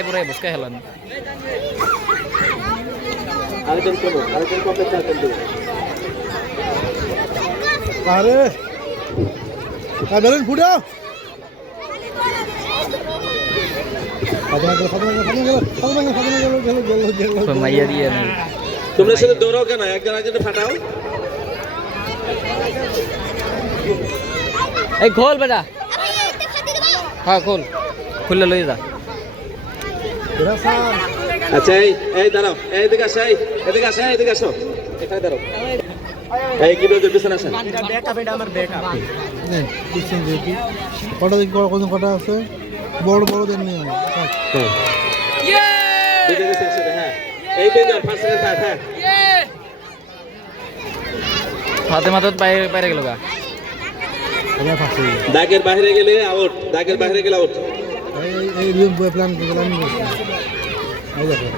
খেলাই পুরাই বুঝকে খেলেন আরেকজন কমে খেলতেন দিবেন আরে বেলুন ফুটাও মাইয়া দিয়ে তোমরা শুধু দৌড়াও কেন একজন একজন ফাটাও এই খোল বেটা হ্যাঁ খোল খুললে লই যা আচ্ছা এই দাঁড়াও এদিকে আসো এদিকে আসো এখানে দাঁড়াও এই কি বলতে পিছনে আসেন কটা দেখি কটা আছে বড় বড় দেন নিয়ে হ্যাঁ এই দুইজন ফার্স্ট সেকেন্ড থার্ড হ্যাঁ হাতে মাথাত বাইরে গেল গা দাগের বাইরে গেলে আউট দাগের বাইরে গেলে আউট এই প্ল্যান এই দেখো